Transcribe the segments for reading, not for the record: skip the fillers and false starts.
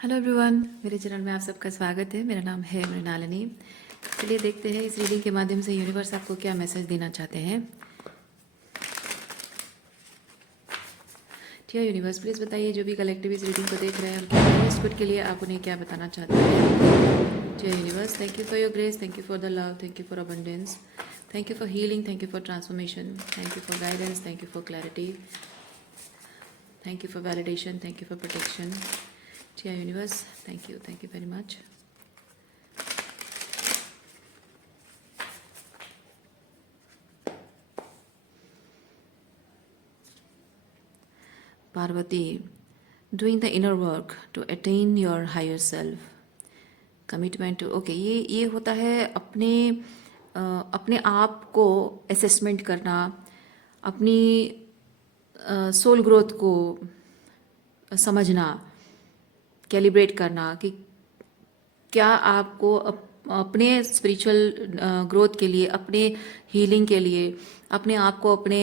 Hello everyone, मेरे channel में आप सबका स्वागत है। मेरा नाम है मृणालिनी। चलिए देखते हैं इस रीडिंग के माध्यम से यूनिवर्स आपको क्या मैसेज देना चाहते हैं। ठीक है यूनिवर्स, प्लीज़ बताइए जो भी कलेक्टिव इस रीडिंग को देख रहे हैं उनके हाईएस्ट गुड के लिए आप उन्हें क्या बताना चाहते हैं। ठीक है universe, thank you for your grace, thank you for the love, thank you for abundance, thank you for healing, thank you for transformation, thank you for guidance, thank you for clarity, thank you for validation, thank you for protection. ठीक है universe, thank you very much. Parvati, doing the inner work to attain your higher self, commitment to okay, ये होता है अपने आप को assessment करना, अपनी सोल ग्रोथ को समझना, कैलिब्रेट करना कि क्या आपको अपने स्पिरिचुअल ग्रोथ के लिए, अपने हीलिंग के लिए, अपने आप को अपने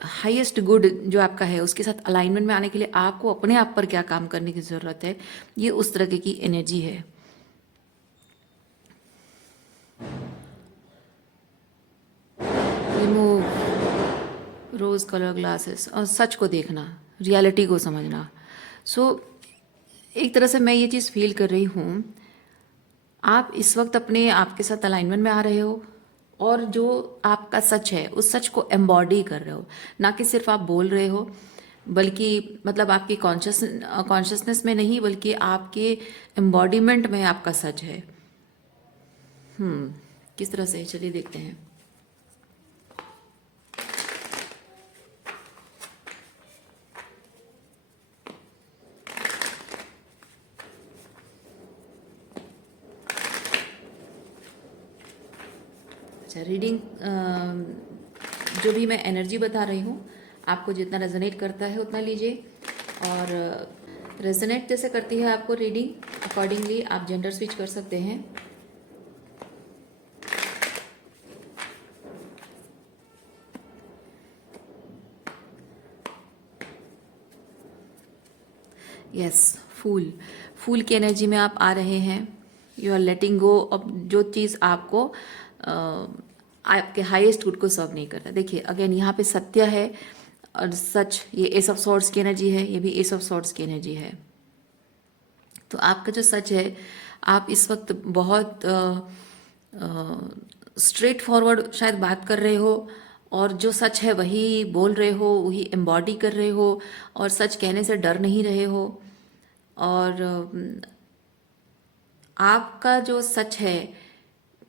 हाईएस्ट गुड जो आपका है उसके साथ अलाइनमेंट में आने के लिए आपको अपने आप पर क्या काम करने की ज़रूरत है। ये उस तरह की एनर्जी है। रिमूव रोज कलर ग्लासेस और सच को देखना, रियलिटी को समझना। एक तरह से मैं ये चीज़ फील कर रही हूँ, आप इस वक्त अपने आप के साथ अलाइनमेंट में आ रहे हो और जो आपका सच है उस सच को एम्बॉडी कर रहे हो, ना कि सिर्फ आप बोल रहे हो, बल्कि मतलब आपकी कॉन्शियसनेस में नहीं बल्कि आपके एम्बॉडीमेंट में आपका सच है। किस तरह से, चलिए देखते हैं। अच्छा, रीडिंग जो भी मैं एनर्जी बता रही हूँ आपको जितना रेजोनेट करता है उतना लीजिए, और रेजोनेट जैसे करती है आपको रीडिंग, अकॉर्डिंगली आप जेंडर स्विच कर सकते हैं। यस, फूल, फूल की एनर्जी में आप आ रहे हैं। यू आर लेटिंग गो। अब जो चीज़ आपको आपके हाईएस्ट गुड को सर्व नहीं करता, देखिए अगेन यहाँ पे सत्य है और सच, ये एस ऑफ सॉर्ड्स की एनर्जी है, ये भी एस ऑफ सॉर्ड्स की एनर्जी है। तो आपका जो सच है, आप इस वक्त बहुत स्ट्रेट फॉरवर्ड शायद बात कर रहे हो और जो सच है वही बोल रहे हो, वही एम्बॉडी कर रहे हो और सच कहने से डर नहीं रहे हो। और आपका जो सच है,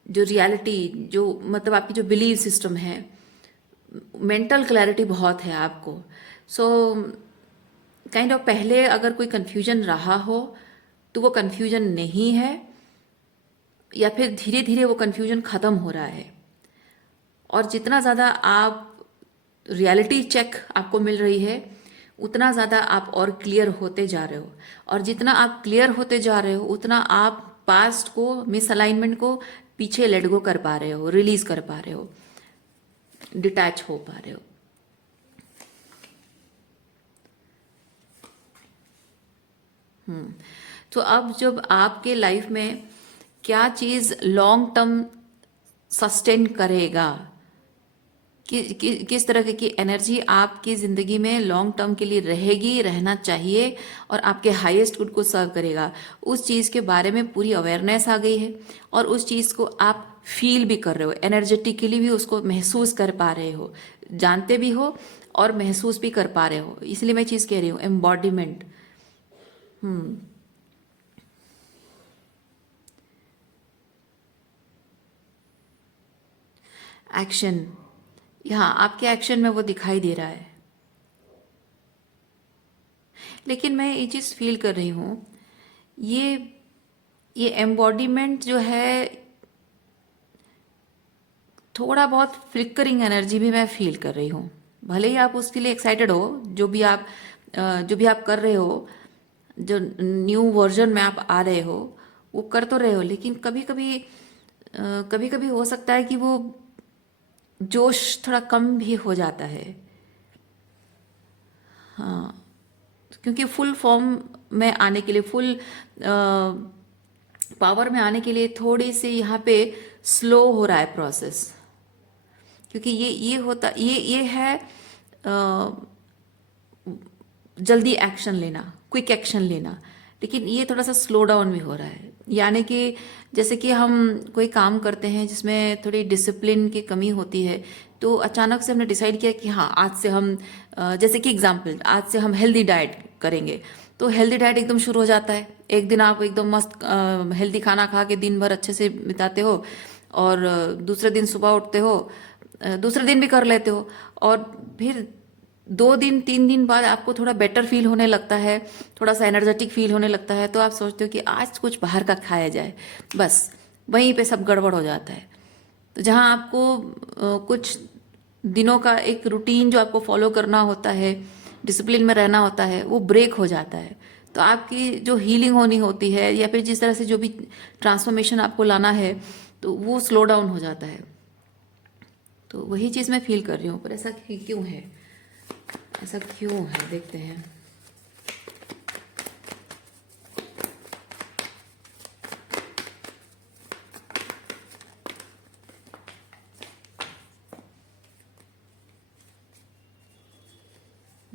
जो रियलिटी, जो मतलब आपकी जो बिलीव सिस्टम है, मेंटल क्लैरिटी बहुत है आपको। सो काइंड ऑफ पहले अगर कोई कन्फ्यूजन रहा हो तो वो कन्फ्यूजन नहीं है, या फिर धीरे धीरे वो कन्फ्यूजन ख़त्म हो रहा है। और जितना ज़्यादा आप रियलिटी चेक आपको मिल रही है उतना ज़्यादा आप और क्लियर होते जा रहे हो, और जितना आप क्लियर होते जा रहे हो उतना आप पास्ट को, मिसअलाइनमेंट को पीछे लेट गो कर पा रहे हो, रिलीज कर पा रहे हो, डिटैच हो पा रहे हो। तो अब जब आपके लाइफ में क्या चीज़ लॉन्ग टर्म सस्टेन करेगा, किस तरह की एनर्जी आपकी ज़िंदगी में लॉन्ग टर्म के लिए रहेगी, रहना चाहिए और आपके हाईएस्ट गुड को सर्व करेगा, उस चीज़ के बारे में पूरी अवेयरनेस आ गई है और उस चीज़ को आप फील भी कर रहे हो, एनर्जेटिकली भी उसको महसूस कर पा रहे हो, जानते भी हो और महसूस भी कर पा रहे हो। इसलिए मैं चीज़ कह रही हूँ एम्बॉडीमेंट। एक्शन, यहाँ आपके एक्शन में वो दिखाई दे रहा है। लेकिन मैं ये चीज़ फील कर रही हूँ, ये ये एम्बॉडीमेंट जो है, थोड़ा बहुत फ्लिकरिंग एनर्जी भी मैं फील कर रही हूँ। भले ही आप उसके लिए एक्साइटेड हो, जो भी आप कर रहे हो, जो न्यू वर्जन में आप आ रहे हो वो कर तो रहे हो, लेकिन कभी कभी हो सकता है कि वो जोश थोड़ा कम भी हो जाता है। हाँ, क्योंकि फुल फॉर्म में आने के लिए, फुल पावर में आने के लिए थोड़ी सी यहाँ पे स्लो हो रहा है प्रोसेस। क्योंकि ये होता ये है जल्दी एक्शन लेना, क्विक एक्शन लेना, लेकिन ये थोड़ा सा स्लो डाउन भी हो रहा है। यानी कि जैसे कि हम कोई काम करते हैं जिसमें थोड़ी डिसिप्लिन की कमी होती है, तो अचानक से हमने डिसाइड किया कि हाँ आज से हम जैसे कि एग्जांपल, आज से हम हेल्दी डाइट करेंगे, तो हेल्दी डाइट एकदम शुरू हो जाता है। एक दिन आप एकदम मस्त हेल्दी खाना खा के दिन भर अच्छे से बिताते हो, और दूसरे दिन सुबह उठते हो, दूसरे दिन भी कर लेते हो, और फिर 2 दिन 3 दिन बाद आपको थोड़ा बेटर फील होने लगता है, थोड़ा सा एनर्जेटिक फील होने लगता है, तो आप सोचते हो कि आज कुछ बाहर का खाया जाए। बस वहीं पे सब गड़बड़ हो जाता है। तो जहाँ आपको कुछ दिनों का एक रूटीन जो आपको फॉलो करना होता है, डिसिप्लिन में रहना होता है, वो ब्रेक हो जाता है। तो आपकी जो हीलिंग होनी होती है, या फिर जिस तरह से जो भी ट्रांसफॉर्मेशन आपको लाना है, तो वो स्लो डाउन हो जाता है। तो वही चीज़ मैं फील कर रही हूँ। पर ऐसा क्यों है, ऐसा क्यों है, देखते हैं।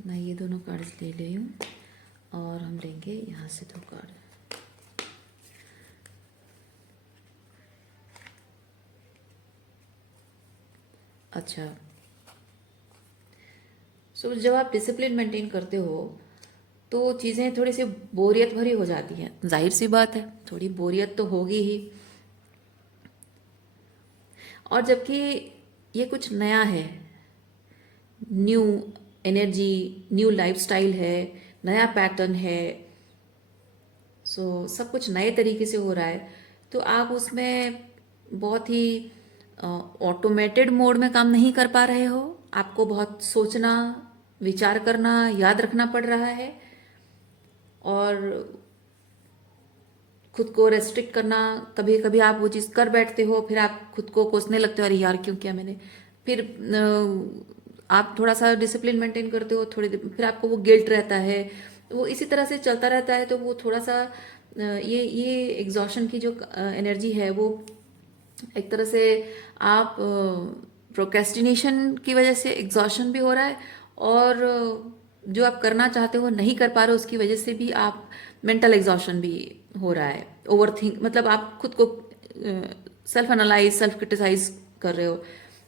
मैं ये दोनों कार्ड्स ले रही हूँ, और हम लेंगे यहाँ से 2 कार्ड। अच्छा, सो जब आप डिसिप्लिन मेंटेन करते हो तो चीज़ें थोड़ी सी बोरियत भरी हो जाती हैं। जाहिर सी बात है, थोड़ी बोरियत तो होगी ही। और जबकि ये कुछ नया है, न्यू एनर्जी, न्यू लाइफस्टाइल है, नया पैटर्न है, सो सब कुछ नए तरीके से हो रहा है, तो आप उसमें बहुत ही ऑटोमेटेड मोड में काम नहीं कर पा रहे हो। आपको बहुत सोचना, विचार करना, याद रखना पड़ रहा है, और खुद को रेस्ट्रिक्ट करना। कभी कभी आप वो चीज़ कर बैठते हो, फिर आप खुद को कोसने लगते हो, अरे यार क्यों किया मैंने। फिर आप थोड़ा सा डिसिप्लिन मेंटेन करते हो, थोड़ी देर फिर आपको वो गिल्ट रहता है, वो इसी तरह से चलता रहता है। तो वो थोड़ा सा ये एग्जॉशन की जो एनर्जी है, वो एक तरह से आप प्रोक्रेस्टिनेशन की वजह से एग्जॉशन भी हो रहा है, और जो आप करना चाहते हो नहीं कर पा रहे हो, उसकी वजह से भी आप मेंटल एग्जॉशन भी हो रहा है। ओवर थिंक, मतलब आप खुद को सेल्फ एनालाइज, सेल्फ क्रिटिसाइज कर रहे हो,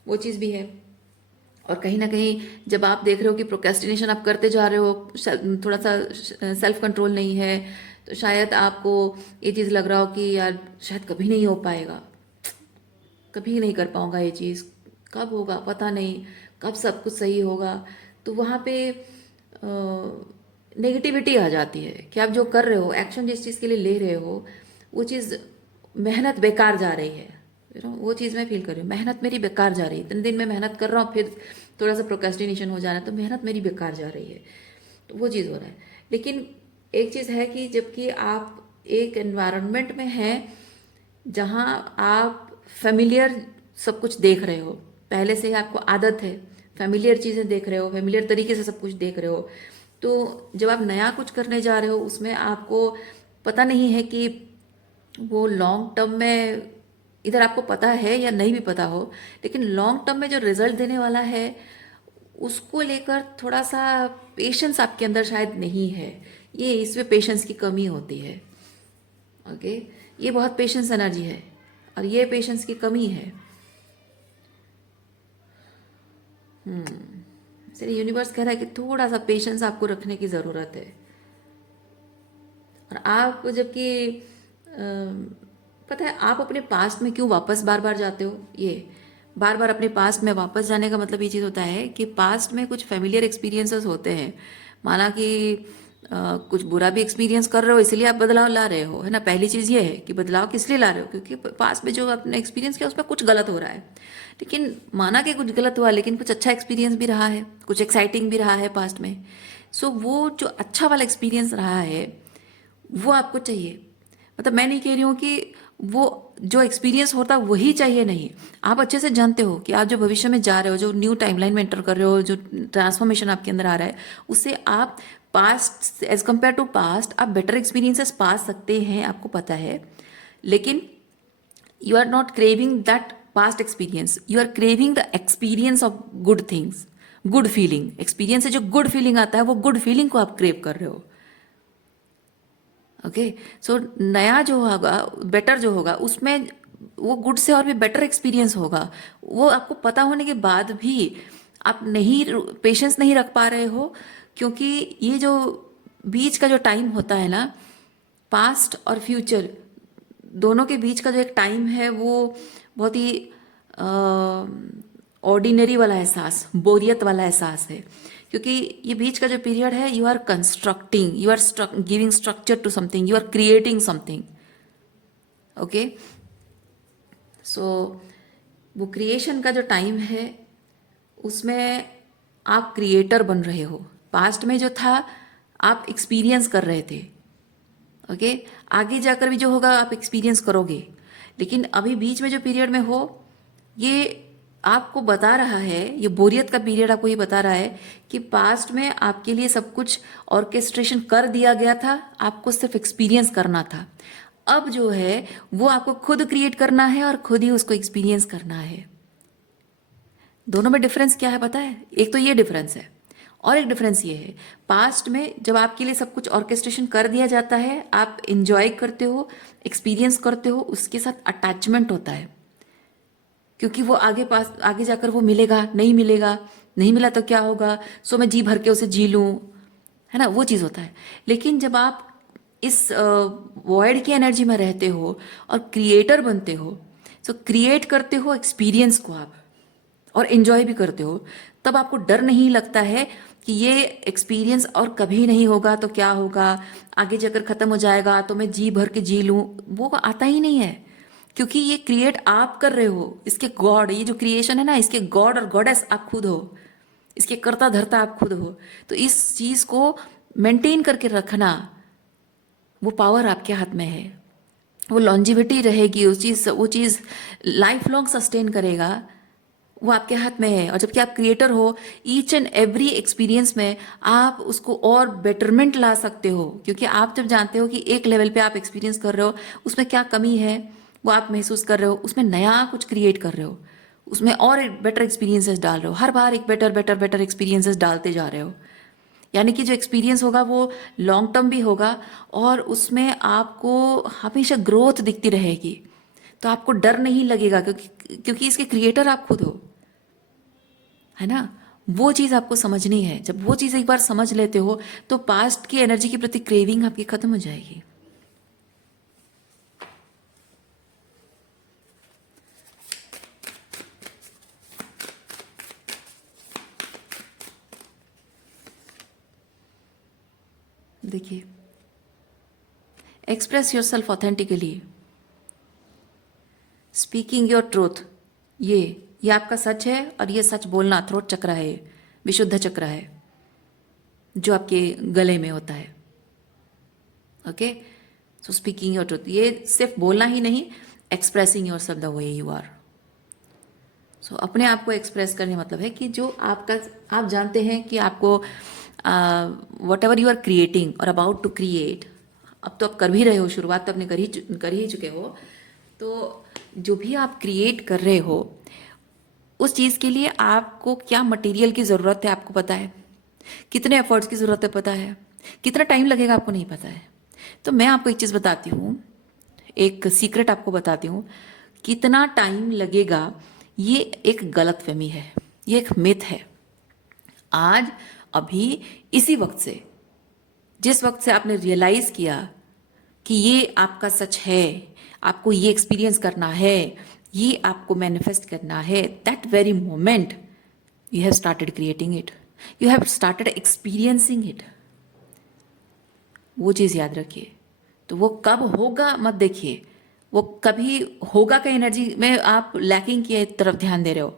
वो चीज़ भी है। और कहीं ना कहीं जब आप देख रहे हो कि प्रोक्रेस्टिनेशन आप करते जा रहे हो, थोड़ा सा सेल्फ कंट्रोल नहीं है, तो शायद आपको ये चीज़ लग रहा हो कि यार शायद कभी नहीं हो पाएगा, कभी नहीं कर पाऊंगा ये चीज़, कब होगा पता नहीं, कब सब कुछ सही होगा। तो वहाँ पे नेगेटिविटी आ जाती है कि आप जो कर रहे हो, एक्शन जिस चीज़ के लिए ले रहे हो, वो चीज़ मेहनत बेकार जा रही है। वो चीज़ मैं फील कर रही हूँ, मेहनत मेरी बेकार जा रही है। इतने दिन मैं मेहनत कर रहा हूँ, फिर थोड़ा सा प्रोक्रेस्टिनेशन हो जा रहा है, तो मेहनत मेरी बेकार जा रही है। तो वो चीज़ हो रहा है। लेकिन एक चीज़ है कि जबकि आप एक एनवायरनमेंट में हैं जहाँ आप फेमिलियर सब कुछ देख रहे हो, पहले से ही आपको आदत है, फेमिलियर चीज़ें देख रहे हो, फेमिलियर तरीके से सब कुछ देख रहे हो, तो जब आप नया कुछ करने जा रहे हो, उसमें आपको पता नहीं है कि वो लॉन्ग टर्म में, इधर आपको पता है या नहीं भी पता हो, लेकिन लॉन्ग टर्म में जो रिजल्ट देने वाला है, उसको लेकर थोड़ा सा पेशेंस आपके अंदर शायद नहीं है। ये इसमें पेशेंस की कमी होती है। ओके, ये बहुत पेशेंस एनर्जी है, और ये पेशेंस की कमी है। इसलिए यूनिवर्स कह रहा है कि थोड़ा सा पेशेंस आपको रखने की ज़रूरत है। और आप जबकि पता है आप अपने पास्ट में क्यों वापस बार बार जाते हो, ये बार बार अपने पास्ट में वापस जाने का मतलब ये चीज़ होता है कि पास्ट में कुछ फेमिलियर एक्सपीरियंसेस होते हैं। माना कि कुछ बुरा भी एक्सपीरियंस कर रहे हो, इसलिए आप बदलाव ला रहे हो, है ना। पहली चीज़ ये है कि बदलाव किस लिए ला रहे हो, क्योंकि पास्ट में जो आपने एक्सपीरियंस किया उसमें कुछ गलत हो रहा है। लेकिन माना कि कुछ गलत हुआ, लेकिन कुछ अच्छा एक्सपीरियंस भी रहा है, कुछ एक्साइटिंग भी रहा है पास्ट में। सो वो जो अच्छा वाला एक्सपीरियंस रहा है वो आपको चाहिए। मतलब मैं नहीं कह रही हूँ कि वो जो एक्सपीरियंस होता वही चाहिए, नहीं। आप अच्छे से जानते हो कि आप जो भविष्य में जा रहे हो, जो न्यू टाइमलाइन में एंटर कर रहे हो, जो ट्रांसफॉर्मेशन आपके अंदर आ रहा है, उससे आप past as compare to past आप बेटर एक्सपीरियंसेस पा सकते हैं, आपको पता है, लेकिन you are not craving that past experience, you are craving the experience of good things, good feeling, experience से जो good feeling आता है वो good feeling को आप crave कर रहे हो. ओके, सो नया जो होगा, बेटर जो होगा, उसमें वो गुड से और भी बेटर एक्सपीरियंस होगा. वो आपको पता होने के बाद भी आप नहीं पेशेंस नहीं रख पा रहे हो, क्योंकि ये जो बीच का जो टाइम होता है ना, पास्ट और फ्यूचर दोनों के बीच का जो एक टाइम है वो बहुत ही ऑर्डिनरी वाला एहसास, बोरियत वाला एहसास है. क्योंकि ये बीच का जो पीरियड है, you are constructing, you are giving structure to something, you are creating something. Okay, so वो क्रिएशन का जो टाइम है उसमें आप क्रिएटर बन रहे हो. पास्ट में जो था आप एक्सपीरियंस कर रहे थे. ओके, आगे जाकर भी जो होगा आप एक्सपीरियंस करोगे, लेकिन अभी बीच में जो पीरियड में हो, ये आपको बता रहा है, ये बोरियत का पीरियड आपको ये बता रहा है कि पास्ट में आपके लिए सब कुछ ऑर्केस्ट्रेशन कर दिया गया था, आपको सिर्फ एक्सपीरियंस करना था. अब जो है वो आपको खुद क्रिएट करना है और खुद ही उसको एक्सपीरियंस करना है. दोनों में डिफरेंस क्या है पता है? एक तो ये डिफरेंस है, और एक डिफरेंस ये है, पास्ट में जब आपके लिए सब कुछ ऑर्केस्ट्रेशन कर दिया जाता है, आप इंजॉय करते हो, एक्सपीरियंस करते हो, उसके साथ अटैचमेंट होता है, क्योंकि वो आगे जाकर वो मिलेगा, नहीं मिला तो क्या होगा, सो मैं जी भर के उसे जी लूँ, है ना, वो चीज़ होता है. लेकिन जब आप इस वॉइड की एनर्जी में रहते हो और क्रिएटर बनते हो, सो क्रिएट करते हो एक्सपीरियंस को आप, और एंजॉय भी करते हो, तब आपको डर नहीं लगता है कि ये एक्सपीरियंस और कभी नहीं होगा तो क्या होगा, आगे जाकर ख़त्म हो जाएगा तो मैं जी भर के जी लूँ. वो आता ही नहीं है, क्योंकि ये क्रिएट आप कर रहे हो. इसके गॉड, ये जो क्रिएशन है ना, इसके गॉड और गॉडेस आप खुद हो, इसके कर्ता धर्ता आप खुद हो. तो इस चीज़ को मेंटेन करके रखना, वो पावर आपके हाथ में है. वो लॉन्जिविटी रहेगी, वो चीज़ लाइफ लॉन्ग सस्टेन करेगा, वो आपके हाथ में है. और जबकि आप क्रिएटर हो, ईच एंड एवरी एक्सपीरियंस में आप उसको और बेटरमेंट ला सकते हो, क्योंकि आप जब जानते हो कि एक लेवल पे आप एक्सपीरियंस कर रहे हो, उसमें क्या कमी है वो आप महसूस कर रहे हो, उसमें नया कुछ क्रिएट कर रहे हो, उसमें और एक बेटर एक्सपीरियंसेस डाल रहे हो, हर बार एक बेटर एक्सपीरियंसेस डालते जा रहे हो. यानी कि जो एक्सपीरियंस होगा वो लॉन्ग टर्म भी होगा, और उसमें आपको हमेशा ग्रोथ दिखती रहेगी. तो आपको डर नहीं लगेगा, क्योंकि इसके क्रिएटर आप खुद हो, है ना. वो चीज़ आपको समझनी है. जब वो चीज़ एक बार समझ लेते हो, तो पास्ट की एनर्जी के प्रति क्रेविंग आपकी खत्म हो जाएगी. देखिए, express yourself authentically, speaking your truth, ये आपका सच है, और ये सच बोलना थ्रोट चक्र है, विशुद्ध चक्र है जो आपके गले में होता है. Okay, so speaking your truth, ये सिर्फ बोलना ही नहीं, expressing yourself the way you are. So अपने आप को एक्सप्रेस करने मतलब है कि जो आपका, आप जानते हैं कि आपको whatever you are creating और अबाउट टू क्रिएट, अब तो आप कर भी रहे हो, शुरुआत तो आपने कर ही चुके हो. तो जो भी आप क्रिएट कर रहे हो, उस चीज़ के लिए आपको क्या मटेरियल की ज़रूरत है आपको पता है, कितने एफर्ट्स की ज़रूरत है पता है, कितना टाइम लगेगा आपको नहीं पता है. तो मैं आपको एक चीज़ बताती हूँ, एक सीक्रेट आपको बताती हूँ. कितना टाइम लगेगा, ये एक गलतफहमी है, ये एक मिथ है. आज अभी इसी वक्त से, जिस वक्त से आपने रियलाइज़ किया कि ये आपका सच है, आपको ये एक्सपीरियंस करना है, ये आपको मैनिफेस्ट करना है, that very moment you have started creating it, you have started experiencing it. वो चीज़ याद रखिए. तो वो कब होगा मत देखिए, वो कभी होगा का एनर्जी में आप लैकिंग की तरफ ध्यान दे रहे हो,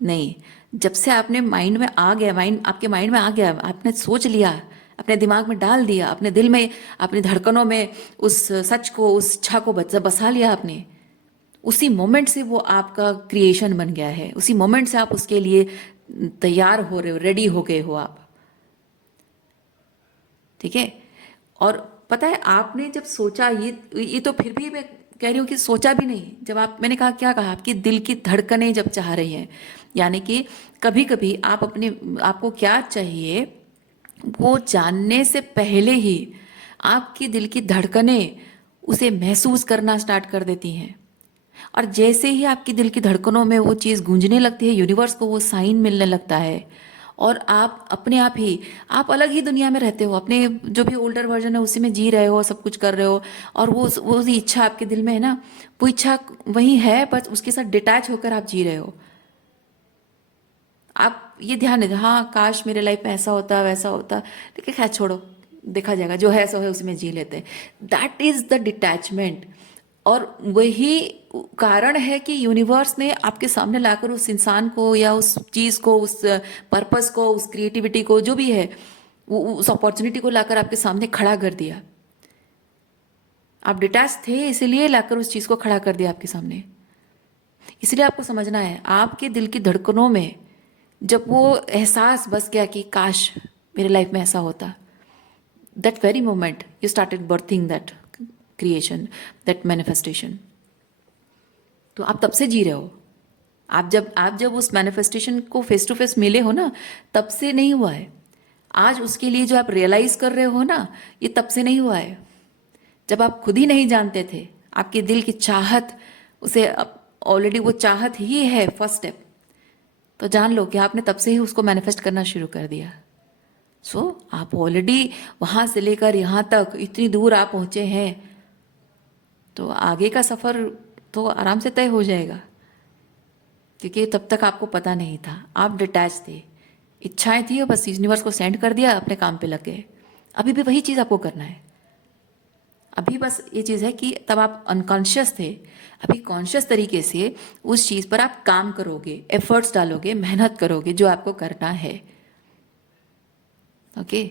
नहीं. जब से आपने माइंड में आ गया, आपके माइंड में आ गया, आपने सोच लिया, अपने दिमाग में डाल दिया, अपने दिल में, अपनी धड़कनों में उस सच को, उस इच्छा को बसा लिया आपने, उसी मोमेंट से वो आपका क्रिएशन बन गया है. उसी मोमेंट से आप उसके लिए तैयार हो रहे हो, रेडी हो गए हो आप. ठीक है। और पता है आपने जब सोचा, ये तो फिर भी मैं कह रही हूँ कि सोचा भी नहीं, जब आप, मैंने कहा क्या कहा, आपकी दिल की धड़कनें जब चाह रही हैं, यानी कि कभी कभी आप अपने, आपको क्या चाहिए वो जानने से पहले ही आपकी दिल की धड़कनें उसे महसूस करना स्टार्ट कर देती हैं। और जैसे ही आपकी दिल की धड़कनों में वो चीज़ गूंजने लगती है, यूनिवर्स को वो साइन मिलने लगता है, और आप अपने आप ही, आप अलग ही दुनिया में रहते हो, अपने जो भी ओल्डर वर्जन है उसी में जी रहे हो, सब कुछ कर रहे हो, और वो इच्छा आपके दिल में है ना, वो इच्छा वही है, बस उसके साथ डिटैच होकर आप जी रहे हो। आप ये ध्यान दें, हाँ काश मेरे लाइफ में ऐसा होता वैसा होता, लेकिन खैर छोड़ो, देखा जाएगा, जो है सो है, उसी में जी लेते हैं। That is the detachment. और वही कारण है कि यूनिवर्स ने आपके सामने लाकर उस इंसान को या उस चीज़ को, उस पर्पस को, उस क्रिएटिविटी को, जो भी है, वो उस अपॉर्चुनिटी को लाकर आपके सामने खड़ा कर दिया। आप डिटैच थे इसीलिए लाकर उस चीज़ को खड़ा कर दिया आपके सामने। इसलिए आपको समझना है, आपके दिल की धड़कनों में जब वो एहसास बस गया कि काश मेरे लाइफ में ऐसा होता, that very moment you started berthing that creation, that manifestation. तो आप तब से जी रहे हो। आप जब उस मैनिफेस्टेशन को फेस टू फेस मिले हो ना, तब से नहीं हुआ है। आज उसके लिए जो आप रियलाइज कर रहे हो ना, ये तब से नहीं हुआ है। जब आप खुद ही नहीं जानते थे, आपके दिल की चाहत, उसे ऑलरेडी वो चाहत ही है फर्स्ट स्टेप, तो जान लो कि आपने तब से ही उसको मैनिफेस्ट करना शुरू कर दिया। सो आप ऑलरेडी वहाँ से लेकर यहाँ तक इतनी दूर आप पहुँचे हैं, तो आगे का सफ़र तो आराम से तय हो जाएगा, क्योंकि तब तक आपको पता नहीं था, आप डिटैच थे, इच्छाएं थी और बस यूनिवर्स को सेंड कर दिया, अपने काम पे लग गए। अभी भी वही चीज़ आपको करना है। अभी बस ये चीज़ है कि तब आप अनकॉन्शियस थे, अभी कॉन्शियस तरीके से उस चीज़ पर आप काम करोगे, एफर्ट्स डालोगे, मेहनत करोगे जो आपको करना है। ओके,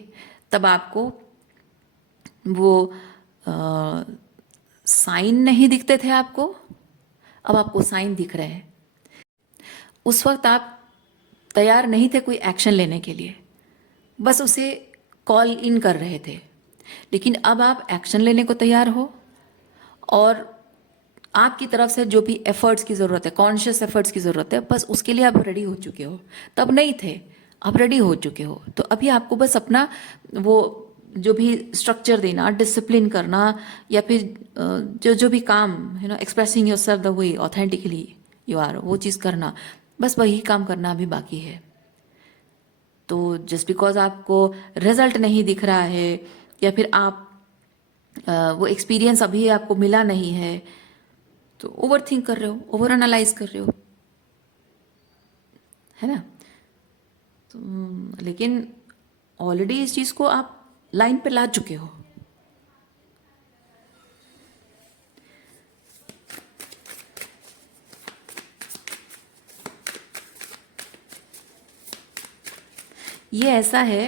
तब आपको वो साइन नहीं दिखते थे आपको, अब आपको साइन दिख रहे हैं। उस वक्त आप तैयार नहीं थे कोई एक्शन लेने के लिए, बस उसे कॉल इन कर रहे थे। लेकिन अब आप एक्शन लेने को तैयार हो, और आपकी तरफ से जो भी एफर्ट्स की ज़रूरत है, कॉन्शियस एफर्ट्स की ज़रूरत है, बस उसके लिए आप रेडी हो चुके हो। तब नहीं थे, अब रेडी हो चुके हो। तो अभी आपको बस अपना वो जो भी स्ट्रक्चर देना, डिसिप्लिन करना, या फिर जो जो भी काम है ना, expressing yourself the way authentically you are, वो चीज़ करना, बस वही काम करना अभी बाकी है। तो जस्ट बिकॉज आपको रिजल्ट नहीं दिख रहा है, या फिर आप वो एक्सपीरियंस अभी आपको मिला नहीं है, तो ओवर थिंक कर रहे हो, ओवर एनालाइज कर रहे हो, है ना। तो लेकिन ऑलरेडी इस चीज़ को आप लाइन पे ला चुके हो। ये ऐसा है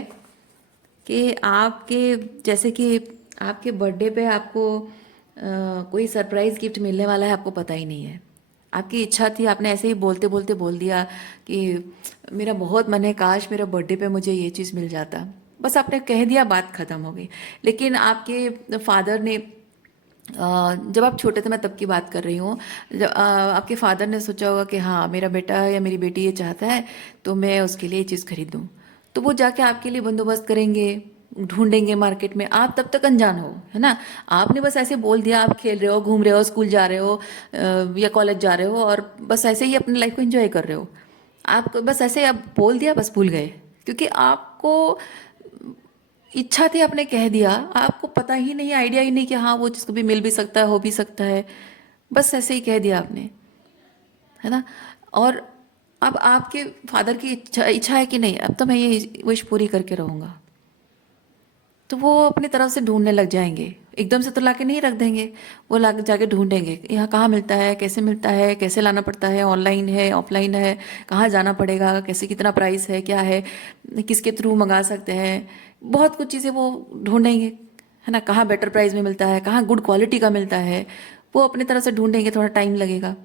कि आपके, जैसे कि आपके बर्थडे पे आपको कोई सरप्राइज गिफ्ट मिलने वाला है, आपको पता ही नहीं है। आपकी इच्छा थी, आपने ऐसे ही बोलते बोलते बोल दिया कि मेरा बहुत मन है, काश मेरा बर्थडे पे मुझे ये चीज़ मिल जाता। बस आपने कह दिया, बात ख़त्म हो गई। लेकिन आपके फादर ने, जब आप छोटे थे, मैं तब की बात कर रही हूँ, जब आपके फादर ने सोचा होगा कि हाँ मेरा बेटा या मेरी बेटी ये चाहता है, तो मैं उसके लिए ये चीज़ खरीद दूँ। तो वो जाके आपके लिए बंदोबस्त करेंगे, ढूंढेंगे मार्केट में, आप तब तक अनजान हो, है ना। आपने बस ऐसे बोल दिया, आप खेल रहे हो, घूम रहे हो, स्कूल जा रहे हो, या कॉलेज जा रहे हो, और बस ऐसे ही अपनी लाइफ को एंजॉय कर रहे हो। आप बस ऐसे आप बोल दिया, बस भूल गए, क्योंकि आपको इच्छा थी, आपने कह दिया, आपको पता ही नहीं, आइडिया ही नहीं कि हाँ वो चीज़ को भी मिल भी सकता है, हो भी सकता है, बस ऐसे ही कह दिया आपने, है ना। और अब आपके फादर की इच्छा इच्छा है कि नहीं, अब तो मैं ये विश पूरी करके रहूँगा, तो वो अपनी तरफ से ढूंढने लग जाएंगे। एकदम से तो लाके नहीं रख देंगे, वो ला जाके ढूंढेंगे, यहाँ कहाँ मिलता है, कैसे मिलता है, कैसे लाना पड़ता है, ऑनलाइन है, ऑफलाइन है, कहाँ जाना पड़ेगा, कैसे, कितना प्राइस है, क्या है, किसके थ्रू मंगा सकते हैं, बहुत कुछ चीज़ें वो ढूंढेंगे, है ना। कहाँ बेटर प्राइस में मिलता है, कहाँ गुड क्वालिटी का मिलता है, वो अपनी तरफ से ढूंढेंगे, थोड़ा टाइम लगेगा,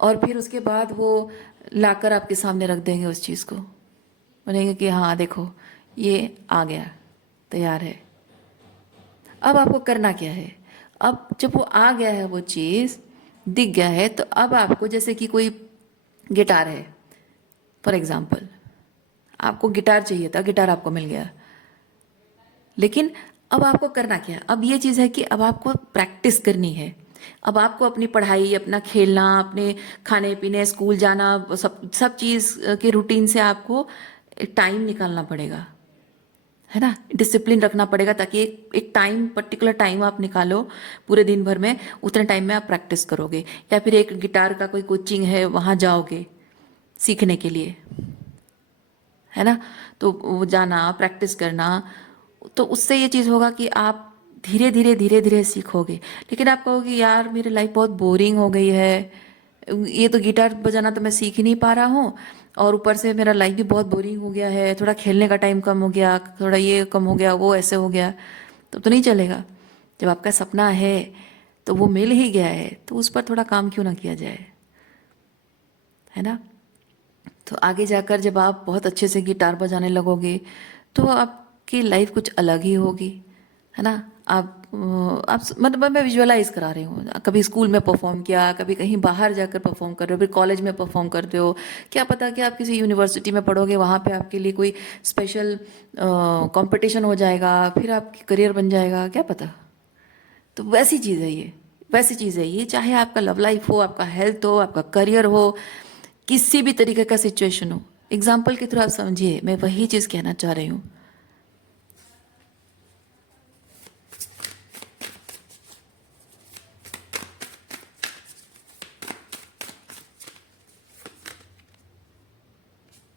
और फिर उसके बाद वो लाकर आपके सामने रख देंगे उस चीज़ को, बोलेंगे कि हाँ देखो ये आ गया, तैयार है। अब आपको करना क्या है? अब जब वो आ गया है, वो चीज़ दिख गया है, तो अब आपको जैसे कि कोई गिटार है फॉर एग्जाम्पल, आपको गिटार चाहिए था, गिटार आपको मिल गया, लेकिन अब आपको करना क्या है? अब ये चीज़ है कि अब आपको प्रैक्टिस करनी है। अब आपको अपनी पढ़ाई, अपना खेलना, अपने खाने पीने, स्कूल जाना, सब सब चीज़ के रूटीन से आपको टाइम निकालना पड़ेगा, है ना? डिसिप्लिन रखना पड़ेगा, ताकि एक टाइम, पर्टिकुलर टाइम आप निकालो पूरे दिन भर में, उतने टाइम में आप प्रैक्टिस करोगे। या फिर एक गिटार का कोई कोचिंग है, वहाँ जाओगे सीखने के लिए, है ना? तो वो जाना, प्रैक्टिस करना, तो उससे ये चीज़ होगा कि आप धीरे धीरे धीरे धीरे सीखोगे। लेकिन आप कहोगे यार मेरी लाइफ बहुत बोरिंग हो गई है, ये तो गिटार बजाना तो मैं सीख ही नहीं पा रहा हूँ, और ऊपर से मेरा लाइफ भी बहुत बोरिंग हो गया है, थोड़ा खेलने का टाइम कम हो गया, थोड़ा ये कम हो गया, वो ऐसे हो गया, तो नहीं चलेगा। जब आपका सपना है तो वो मिल ही गया है, तो उस पर थोड़ा काम क्यों ना किया जाए, है ना? तो आगे जाकर जब आप बहुत अच्छे से गिटार बजाने लगोगे, तो आपकी लाइफ कुछ अलग ही होगी, है ना? आप मतलब मैं विजुअलाइज करा रही हूँ, कभी स्कूल में परफॉर्म किया, कभी कहीं बाहर जाकर परफॉर्म कर रहे हो, फिर कॉलेज में परफॉर्म करते हो, क्या पता कि आप किसी यूनिवर्सिटी में पढ़ोगे, वहाँ पे आपके लिए कोई स्पेशल कंपटीशन हो जाएगा, फिर आपकी करियर बन जाएगा, क्या पता। तो वैसी चीज़ है ये, वैसी चीज़ है ये, चाहे आपका लव लाइफ हो, आपका हेल्थ हो, आपका करियर हो, किसी भी तरीके का सिचुएशन हो, एग्जाम्पल के थ्रू आप समझिए, मैं वही चीज़ कहना चाह रही हूँ।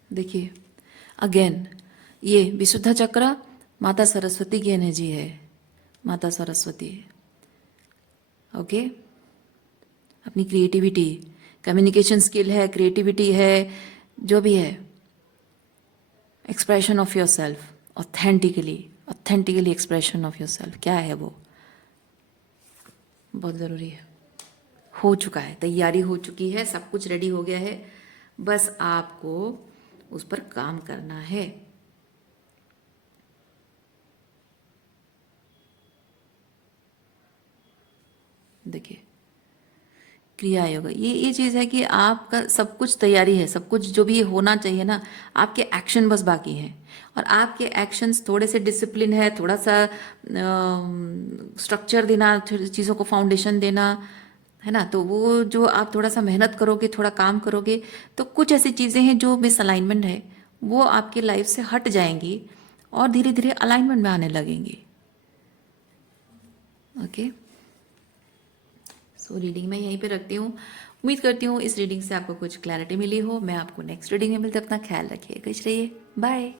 देखिए अगेन, ये विशुद्ध चक्र माता सरस्वती की एनर्जी है, माता सरस्वती। ओके, अपनी क्रिएटिविटी, कम्युनिकेशन स्किल है, क्रिएटिविटी है, जो भी है, expression of your self, authentically, authentically expression of your self, क्या है वो, बहुत ज़रूरी है। हो चुका है, तैयारी हो चुकी है, सब कुछ रेडी हो गया है, बस आपको उस पर काम करना है। देखिए क्रिया योग, ये चीज़ है कि आपका सब कुछ तैयारी है, सब कुछ जो भी होना चाहिए ना, आपके एक्शन बस बाकी हैं। और आपके एक्शंस थोड़े से डिसिप्लिन है, थोड़ा सा स्ट्रक्चर देना, चीज़ों को फाउंडेशन देना, है ना? तो वो जो आप थोड़ा सा मेहनत करोगे, थोड़ा काम करोगे, तो कुछ ऐसी चीज़ें हैं जो मिसअलाइनमेंट है, वो आपकी लाइफ से हट जाएंगी और धीरे धीरे अलाइनमेंट में आने लगेंगी। ओके, सो रीडिंग मैं यहीं पे रखती हूँ। उम्मीद करती हूँ इस रीडिंग से आपको कुछ क्लैरिटी मिली हो। मैं आपको नेक्स्ट रीडिंग में मिलते, अपना ख्याल रखिए, खुश रहिए, बाय।